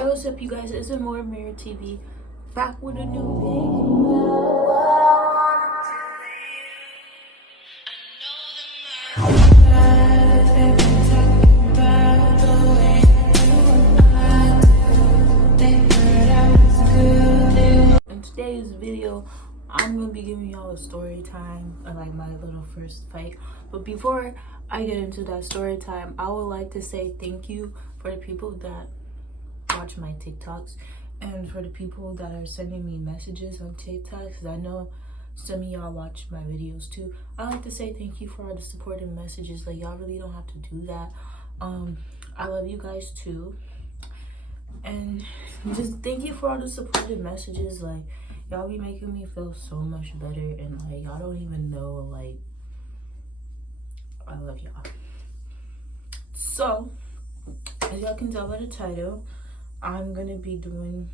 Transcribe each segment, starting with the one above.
Hey, what's up, you guys? It's more Mirror TV, back with a new video. In today's video, I'm gonna be giving y'all a story time of like my little first fight. But before I get into that story time, I would like to say thank you for the people that watch my TikToks and for the people that are sending me messages on TikTok, because I know some of y'all watch my videos too. I like to say thank you for all the support and messages. Like, y'all really don't have to do that. I love you guys too, and just thank you for all the support and messages. Like, y'all be making me feel so much better, and like, y'all don't even know, like, I love y'all. So as y'all can tell by the title, I'm gonna be doing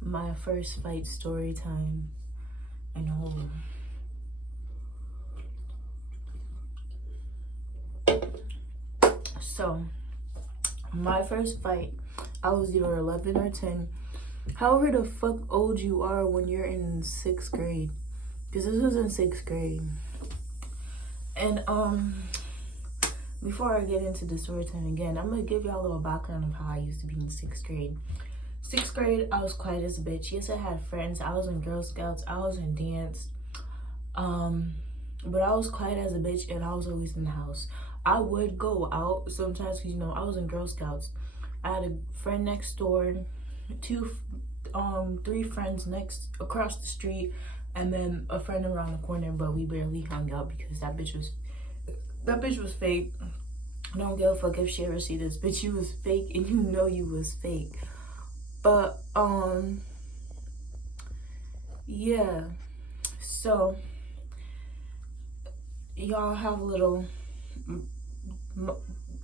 my first fight story time and whole. So my first fight, I was either 11 or 10. However the fuck old you are when you're in 6th grade, because this was in 6th grade. And before I get into the story time again, I'm gonna give y'all a little background of how I used to be in 6th grade. 6th grade, I was quiet as a bitch. Yes, I had friends. I was in Girl Scouts. I was in dance. But I was quiet as a bitch, and I was always in the house. I would go out sometimes, because, you know, I was in Girl Scouts. I had a friend next door, three friends across the street, and then a friend around the corner, but we barely hung out because that bitch was fake. I don't give a fuck if she ever see this, bitch. You was fake, and you know you was fake. But yeah. So y'all have a little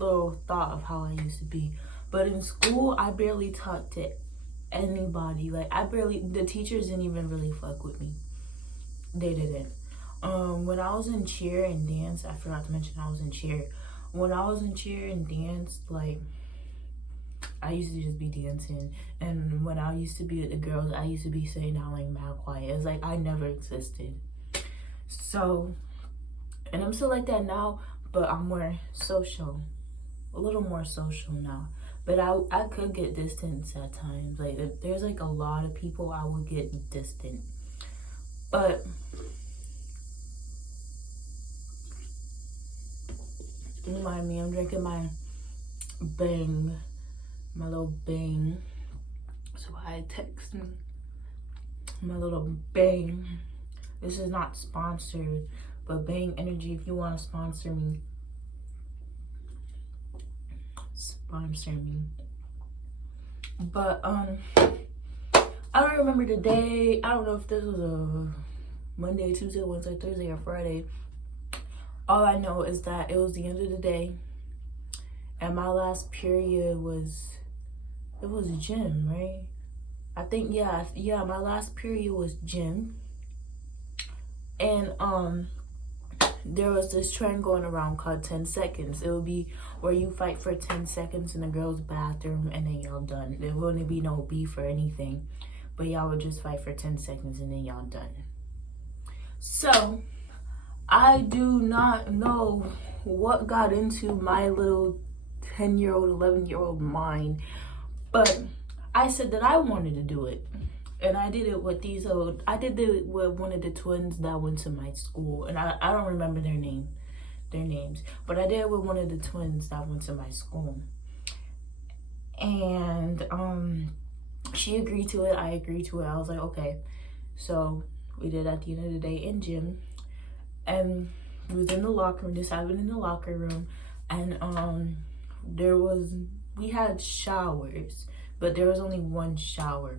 thought of how I used to be. But in school, I barely talked to anybody. Like, the teachers didn't even really fuck with me. They didn't. When I was in cheer and dance, I forgot to mention I was in cheer. When I was in cheer and dance, like, I used to just be dancing. And when I used to be with the girls, I used to be sitting down like mad quiet. It's like I never existed. So, and I'm still like that now, but I'm more social. A little more social now. But I could get distance at times. Like, if there's like a lot of people, I would get distant. But don't mind me, I'm drinking my Bang, my little Bang. So I text my little Bang. This is not sponsored, but Bang Energy, if you want to sponsor me, sponsor me. But I don't remember the day. I don't know if this was a Monday, Tuesday, Wednesday, Thursday, or Friday. All I know is that it was the end of the day, and my last period was, it was gym, right? I think, yeah, my last period was gym. And there was this trend going around called 10 seconds. It would be where you fight for 10 seconds in the girls' bathroom, and then y'all done. There wouldn't be no beef or anything, but y'all would just fight for 10 seconds and then y'all done. So I do not know what got into my little 10-year-old, 11-year-old mind, but I said that I wanted to do it. And I did it with I did it with one of the twins that went to my school. And I don't remember their names. But I did it with one of the twins that went to my school. And she agreed to it. I agreed to it. I was like, okay. So we did at the end of the day in gym. And we was in the locker room, just happened in the locker room. And we had showers, but there was only one shower.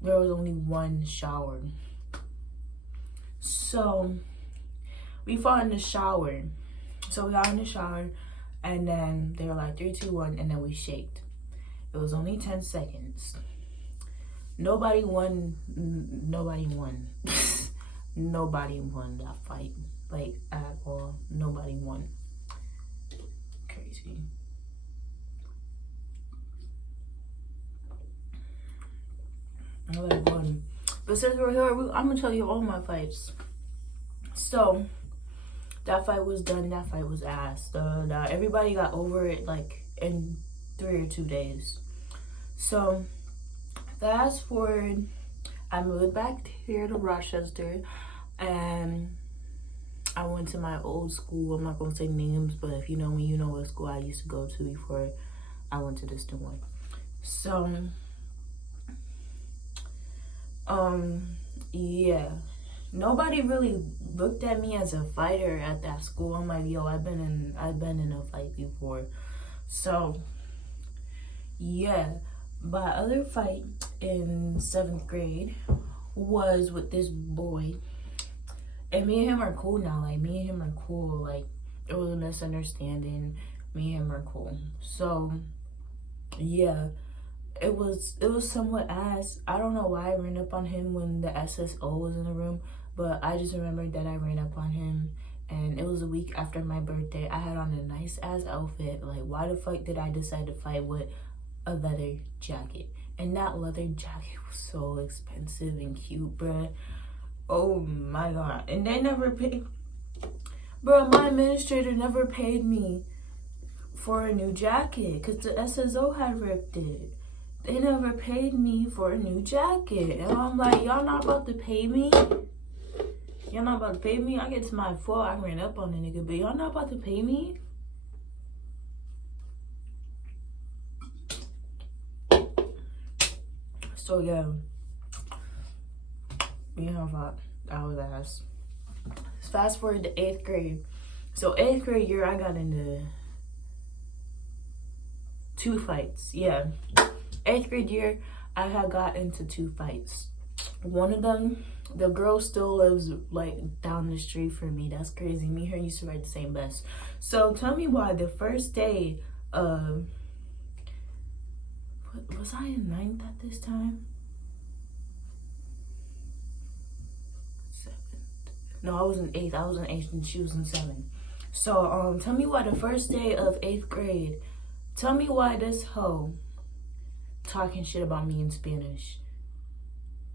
There was only one shower. So we fought in the shower. So we got in the shower, and then they were like 3, 2, 1, and then we shaked. It was only 10 seconds. Nobody won. Nobody won. Nobody won that fight, like, at all. Nobody won. Crazy. I like one. But since we're here, I'm gonna tell you all my fights. So that fight was done. That fight was ass. Everybody got over it like in 3 or 2 days. So fast forward, I moved back here to Rochester, and I went to my old school. I'm not gonna say names, but if you know me, you know what school I used to go to before I went to this new one. So, yeah, nobody really looked at me as a fighter at that school. I'm like, yo, I've been in a fight before. So, yeah, my other fight in 7th grade was with this boy. And me and him are cool now. Like, me and him are cool. Like, it was a misunderstanding. Me and him are cool. So, yeah, it was somewhat ass. I don't know why I ran up on him when the SSO was in the room, but I just remembered that I ran up on him, and it was a week after my birthday. I had on a nice ass outfit. Like, why the fuck did I decide to fight with a leather jacket? And that leather jacket was so expensive and cute, bruh. Oh my god. And they never paid, bro, my administrator never paid me for a new jacket because the SSO had ripped it. They never paid me for a new jacket. And I'm like, y'all not about to pay me? Y'all not about to pay me? I get to my fault. I ran up on the nigga, but y'all not about to pay me? So yeah. You know what? I was ass. Fast forward to 8th grade. So 8th grade year, I got into 2 fights. Yeah. 8th grade year, I had got into 2 fights. One of them, the girl still lives like down the street from me. That's crazy. Me and her used to ride the same bus. So tell me why the first day of, was I in 9th at this time? 7th. No, I was in 8th. I was in 8th and she was in 7th. So tell me why the first day of 8th grade, tell me why this hoe talking shit about me in Spanish.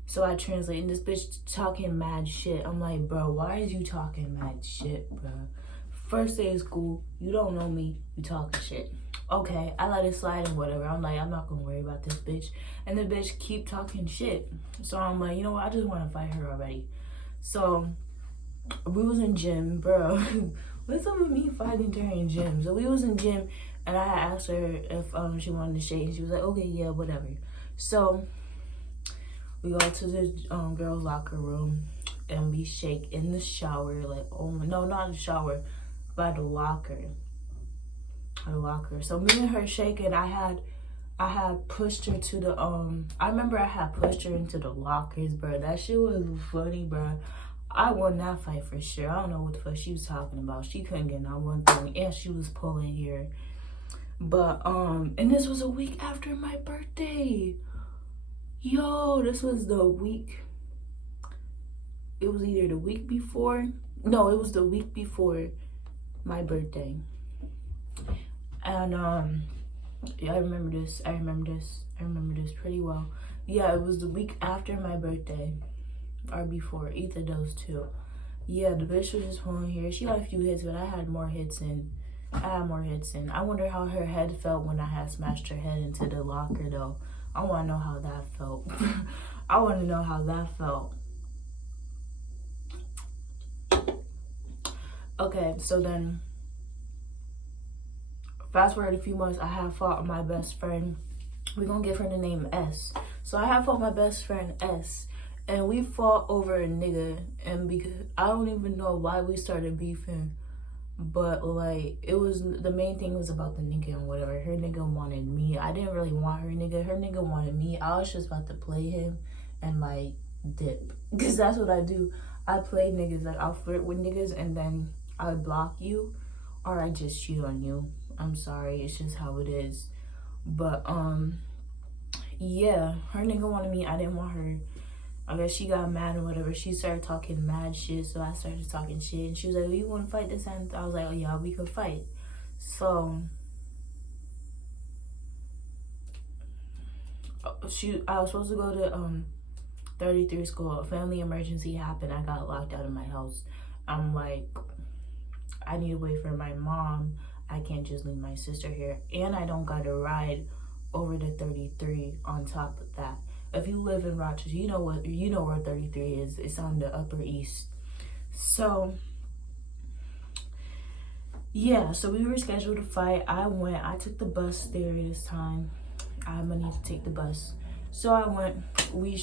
So I translate, and this bitch talking mad shit. I'm like, bro, why is you talking mad shit, bro? First day of school, you don't know me, you talking shit. Okay, I let it slide and whatever. I'm like, I'm not gonna worry about this bitch. And the bitch keep talking shit. So I'm like, you know what, I just wanna fight her already. So we was in gym, bro. What's up with me fighting during gym? So we was in gym, and I asked her if she wanted to shake. She was like, okay, yeah, whatever. So we go to the girls' locker room, and we shake in the shower. Like, oh no, not in the shower, by the locker. So me and her shaking. I had pushed her to the I remember I had pushed her into the lockers, bro. That shit was funny, bro. I won that fight for sure. I don't know what the fuck she was talking about. She couldn't get not one thing, and she was pulling here. But and this was a week after my birthday. Yo, this was the week. It was either the week before. No, it was the week before my birthday. And yeah, I remember this pretty well. Yeah, it was the week after my birthday, or before, either those two. Yeah, the bitch was just pulling here. She got a few hits, but I had more hits in. I wonder how her head felt when I had smashed her head into the locker, though. I want to know how that felt. I want to know how that felt. Okay, so then, fast forward a few months, I have fought my best friend. We're going to give her the name S. So I have fought my best friend S. And we fought over a nigga. And because I don't even know why we started beefing. But like, it was, the main thing was about the nigga and whatever. Her nigga wanted me. I didn't really want her nigga. Her nigga wanted me. I was just about to play him and like dip. Because that's what I do. I play niggas. Like, I'll flirt with niggas and then I block you. Or I just cheat on you. I'm sorry. It's just how it is. But yeah. Her nigga wanted me. I didn't want her. I guess she got mad or whatever. She started talking mad shit, so I started talking shit. And she was like, "Oh, you want to fight this?" And I was like, "Oh yeah, we could fight." So I was supposed to go to 33 school, a family emergency happened. I got locked out of my house. I'm like, I need to wait for my mom. I can't just leave my sister here. And I don't got a ride over to 33 on top of that. If you live in Rochester, you know where 33 is. It's on the Upper East. So yeah, so we were scheduled to fight. I took the bus there this time. I had money to take the bus. So I went, we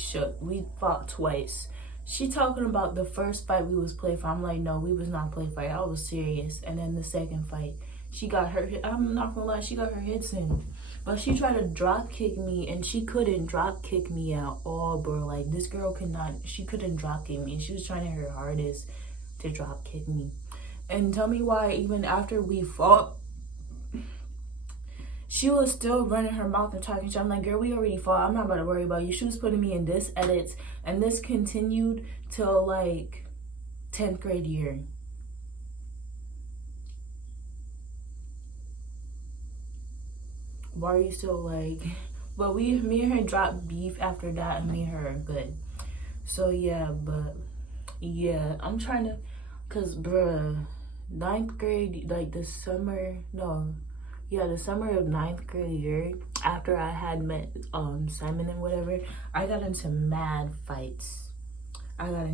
fought twice. She talking about the first fight we was play fight. I'm like, no, we was not play fight. I was serious. And then the second fight, she got her, I'm not gonna lie, she got her hits in. But she tried to drop kick me and she couldn't drop kick me at all, bro. Like, this girl she couldn't drop kick me. And she was trying her hardest to drop kick me. And tell me why even after we fought, she was still running her mouth and talking shit. I'm like, girl, we already fought. I'm not about to worry about you. She was putting me in this edits. And this continued till like 10th grade year. Why are you still like... But me and her dropped beef after that. And me and her are good. So yeah, but... Yeah, I'm trying to... Because, bruh... 9th grade, like the summer of 9th grade year, after I had met Simon and whatever, I got into mad fights. Alright,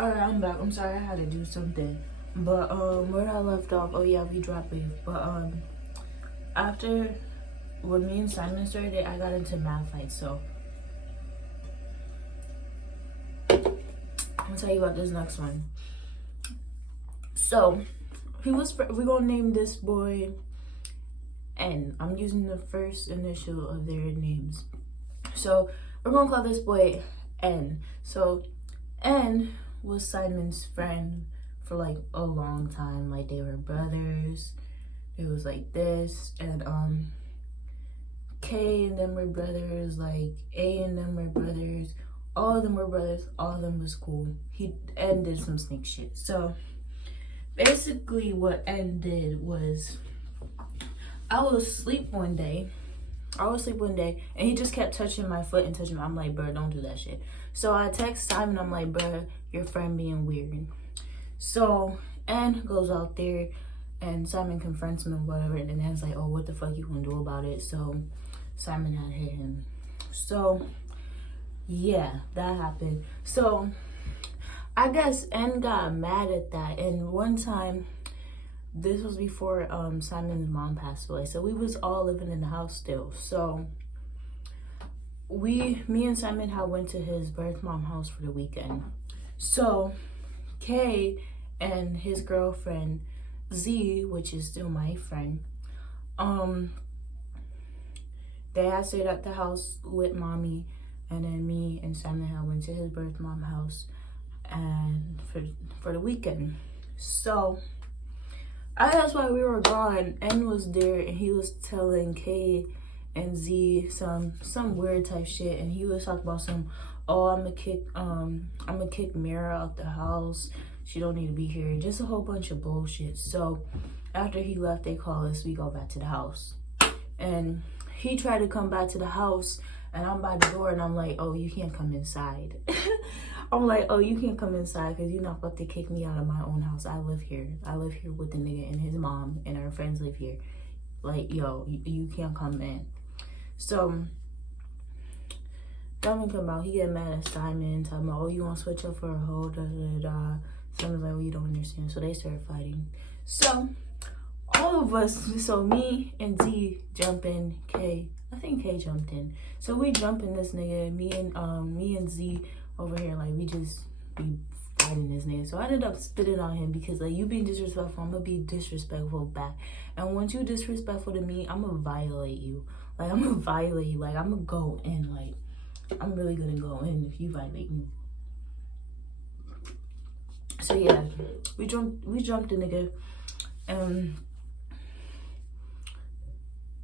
I'm back. I'm sorry, I had to do something. But where I left off, oh yeah, we dropped it. But after when me and Simon started, I got into mad fights. So I'm gonna tell you about this next one. So, we're gonna name this boy N. I'm using the first initial of their names. So, we're gonna call this boy N. So, N was Simon's friend for like a long time. Like, they were brothers. It was like this. And, K and them were brothers. Like, A and them were brothers. All of them were brothers. All of them was cool. N did some snake shit. So, basically, what N did was, I was asleep one day, and he just kept touching my foot and touching me. I'm like, bro, don't do that shit. So I text Simon, I'm like, bro, your friend being weird. So N goes out there, and Simon confronts him and whatever, and then N's like, oh, what the fuck you gonna do about it? So Simon had hit him. So yeah, that happened. So I guess N got mad at that, and one time, this was before Simon's mom passed away, so we was all living in the house still. So me and Simon had went to his birth mom house for the weekend. So K and his girlfriend Z, which is still my friend, they had stayed at the house with mommy, and then me and Simon had went to his birth mom house and for the weekend. So that's why we were gone. N was there, and he was telling K and Z some weird type shit, and he was talking about I'm gonna kick Mira out the house. She don't need to be here. Just a whole bunch of bullshit. So after he left, they call us. We go back to the house, and he tried to come back to the house, and I'm by the door, and I'm like, oh, you can't come inside. I'm like, oh, you can't come inside because you're not about to kick me out of my own house. I live here. I live here with the nigga and his mom, and our friends live here. Like, yo, you can't come in. So, Simon come out. He get mad at Simon, talking about, oh, you want to switch up for a hoe, da, da, da. Simon's like, well, you don't understand. So they started fighting. So, all of us, so me and Z jump in. I think K jumped in. So we jump in this nigga. Me and Z over here, like, we just be fighting this nigga. So I ended up spitting on him because, like, you being disrespectful, I'm gonna be disrespectful back. And once you disrespectful to me, I'm gonna violate you. Like, I'm gonna violate you. Like, I'm gonna go in. Like, I'm really gonna go in if you violate me. So yeah, we jumped the nigga, and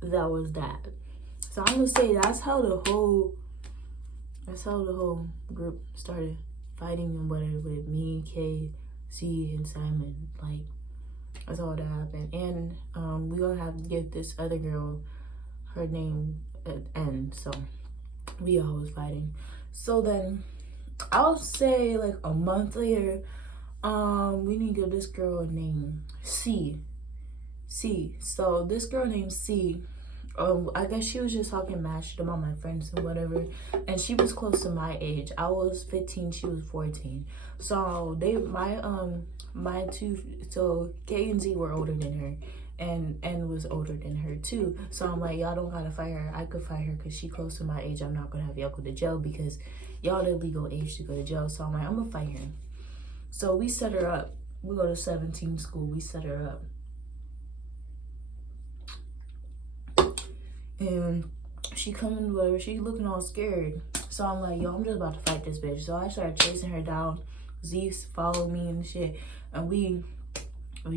that was that. So I'm gonna say that's how the whole group started fighting and whatever with me, K, C, and Simon. Like, that's all that happened. And we gonna have to give this other girl her name at N. So We always fighting. So then I'll say like a month later, we need to give this girl a name. C. So this girl named C, I guess she was just talking mad shit about my friends and whatever, and she was close to my age. I was 15, she was 14. So my two, so K and Z were older than her, and N was older than her too. So I'm like, y'all don't gotta fight her. I could fight her because she close to my age. I'm not gonna have y'all go to jail because y'all the legal age to go to jail. So I'm like, I'm gonna fight her. So we set her up. We go to 17 school. We set her up. And she coming, whatever, she looking all scared. So I'm like, yo, I'm just about to fight this bitch. So I started chasing her down. Z followed me and shit. And we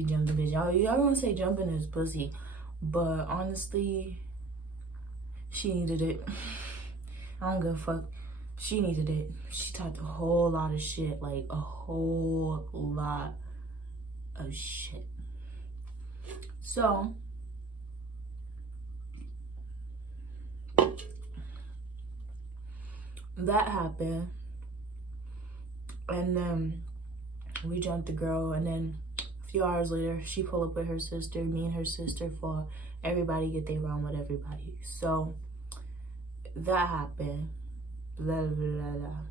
jumped the bitch. Y'all gonna say jumping is pussy. But honestly, she needed it. I don't give a fuck. She needed it. She talked a whole lot of shit. Like, a whole lot of shit. So that happened, and then we jumped the girl, and then a few hours later she pulled up with her sister. Me and her sister fought. Everybody get their round with everybody. So that happened. Blah, blah, blah, blah.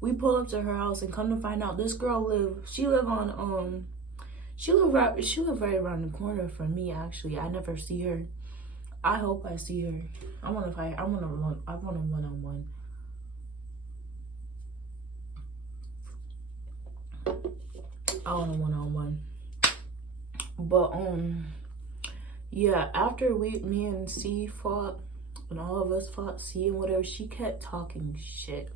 We pull up to her house, and come to find out, this girl lived right around the corner from me. Actually, I never see her. I hope I see her. I want to fight. I want a one-on-one. I want a one-on-one. But yeah. After me and C fought, and all of us fought C and whatever, she kept talking shit.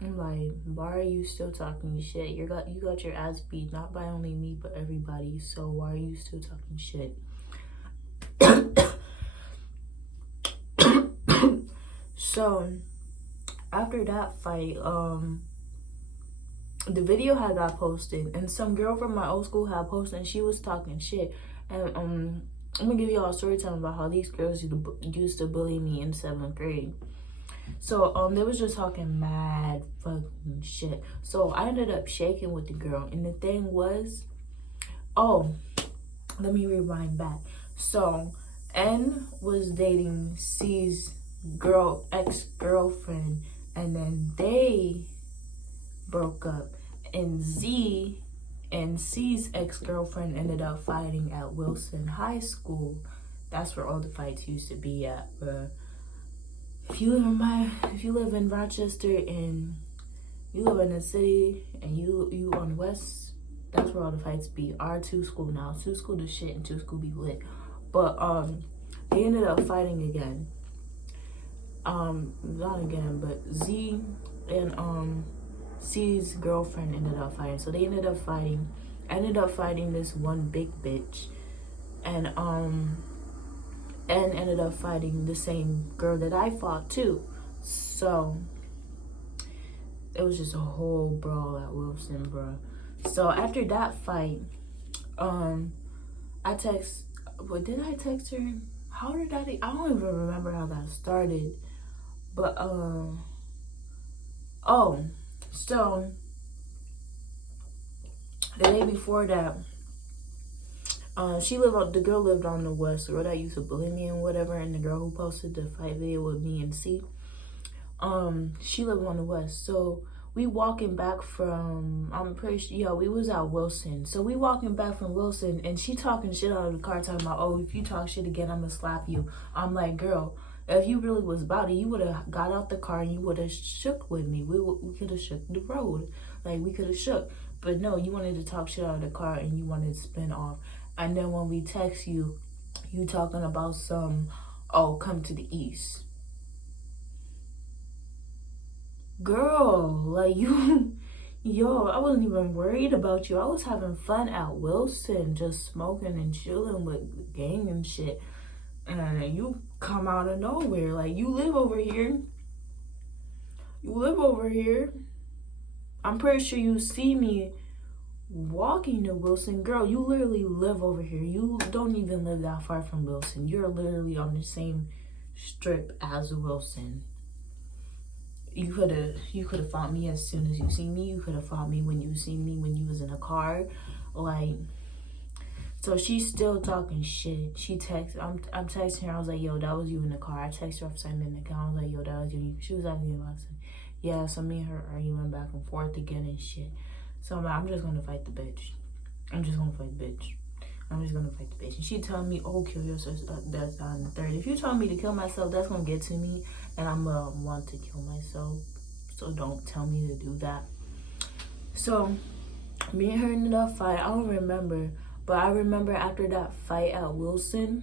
I'm like, why are you still talking shit? You got your ass beat, not by only me but everybody. So why are you still talking shit? So after that fight, the video had got posted, and some girl from my old school had posted, and she was talking shit. And I'm gonna give y'all a story time about how these girls used to bully me in 7th grade. So they was just talking mad fucking shit. So I ended up shaking with the girl, and the thing was, let me rewind back. So N was dating C's ex-girlfriend, and then they broke up, and Z and C's ex-girlfriend ended up fighting at Wilson High School. That's where all the fights used to be at, bruh. If you live in Rochester and you live in the city and you on West, that's where all the fights be. Our 2 school now. 2 school the shit and 2 school be lit. But they ended up fighting again. Not again, but Z and C's girlfriend ended up fighting. So they ended up fighting. I ended up fighting this one big bitch, and ended up fighting the same girl that I fought too. So it was just a whole brawl at Wilson, bro. So after that fight, I text. What did I text her? How did I don't even remember how that started. But so the day before that, the girl lived on the west, the girl that used to bully me and whatever, and the girl who posted the fight video with me and C, she lived on the west. So we walking back from, I'm pretty sure, we was at Wilson. So we walking back from Wilson, and she talking shit out of the car, talking about, oh, if you talk shit again, I'm gonna slap you. I'm like, girl, if you really was about it, you would have got out the car and you would have shook with me. We could have shook the road. Like, we could have shook. But no, you wanted to talk shit out of the car and you wanted to spin off. And then when we text you, you talking about come to the east. Girl, like yo, I wasn't even worried about you. I was having fun at Wilson, just smoking and chilling with the gang and shit. And you come out of nowhere. Like, you live over here. I'm pretty sure you see me walking to Wilson. Girl, you literally live over here. You don't even live that far from Wilson. You're literally on the same strip as Wilson. You could have found me as soon as you see me. You could have found me when you see me when you was in a car. Like, so she's still talking shit. She texts, I'm texting her. I was like, yo, that was you in the car. I texted her off 7 minutes ago. I was like, yo, that was you. She was asking me about it. Yeah, so me and her arguing back and forth again and shit. So I'm like, I'm just gonna fight the bitch. I'm just gonna fight the bitch. I'm just gonna fight the bitch. And she telling me, oh, kill yourself. That's on the third. If you tell me to kill myself, that's gonna get to me. And I'm gonna want to kill myself. So don't tell me to do that. So me and her ended up fighting. I don't remember. But I remember after that fight at Wilson,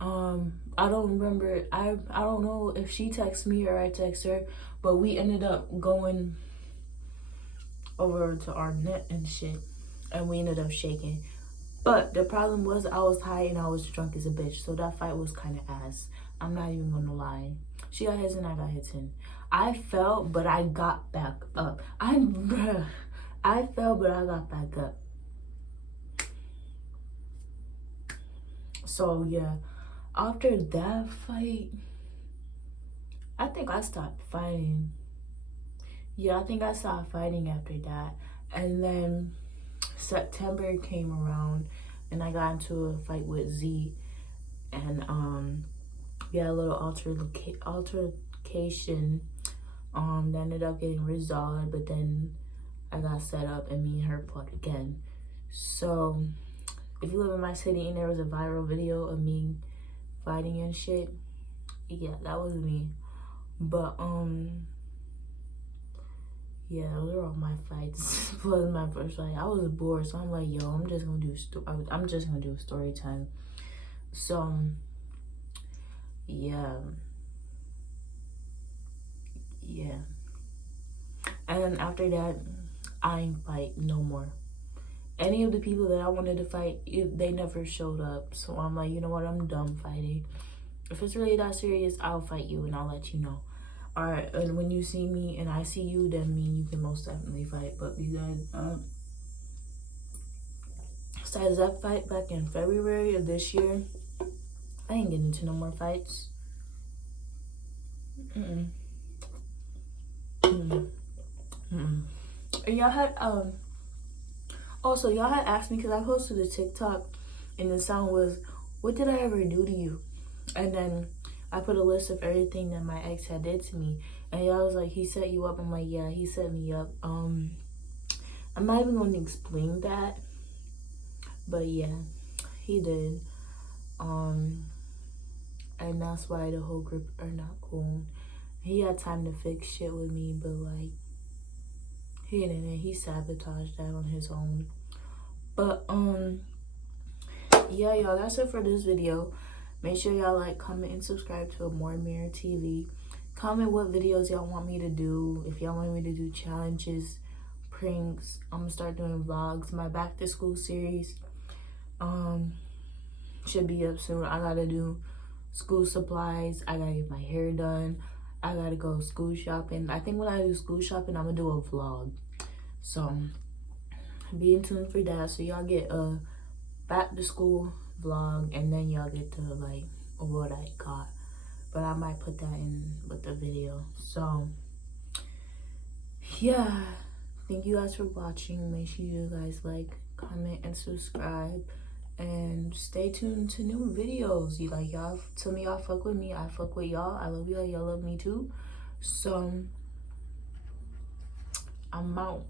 I don't remember. I don't know if she texted me or I text her. But we ended up going over to our net and shit. And we ended up shaking. But the problem was I was high and I was drunk as a bitch. So that fight was kind of ass. I'm not even gonna lie. She got hits and I got hits in. I fell, but I got back up. I fell, but I got back up. So yeah, after that fight, I think I stopped fighting. Yeah, I think I stopped fighting after that. And then September came around and I got into a fight with Z. And we had a little altercation that ended up getting resolved, but then I got set up and me and her fought again. So if you live in my city and there was a viral video of me fighting and shit, yeah, that was me. But yeah, those are all my fights. It was my first fight. I was bored, so I'm like, yo, I'm just gonna do a story time. So yeah. And then after that, I ain't fight no more. Any of the people that I wanted to fight, they never showed up. So I'm like, you know what? I'm done fighting. If it's really that serious, I'll fight you and I'll let you know. All right, and when you see me and I see you, then me and you can most definitely fight. But besides, besides that fight back in February of this year, I ain't getting into no more fights. And y'all had also y'all had asked me because I posted a TikTok and the sound was, what did I ever do to you? And then I put a list of everything that my ex had did to me, and y'all was like, he set you up. I'm like, yeah, he set me up. I'm not even going to explain that, but yeah, he did. And that's why the whole group are not cool. He had time to fix shit with me, but like, he didn't. He sabotaged that on his own. But yeah, y'all, that's it for this video. Make sure y'all like, comment, and subscribe to More Mirror TV. Comment what videos y'all want me to do. If y'all want me to do challenges, pranks, I'm gonna start doing vlogs. My back to school series should be up soon. I gotta do school supplies. I gotta get my hair done. I gotta go school shopping. I think when I do school shopping, I'm gonna do a vlog. So be in tune for that. So y'all get a back to school vlog, and then y'all get to like what I got. But I might put that in with the video. So yeah, thank you guys for watching. Make sure you guys like, comment, and subscribe, and stay tuned to new videos. You like, y'all tell me y'all fuck with me, I fuck with y'all. I love y'all, y'all love me too. So I'm out.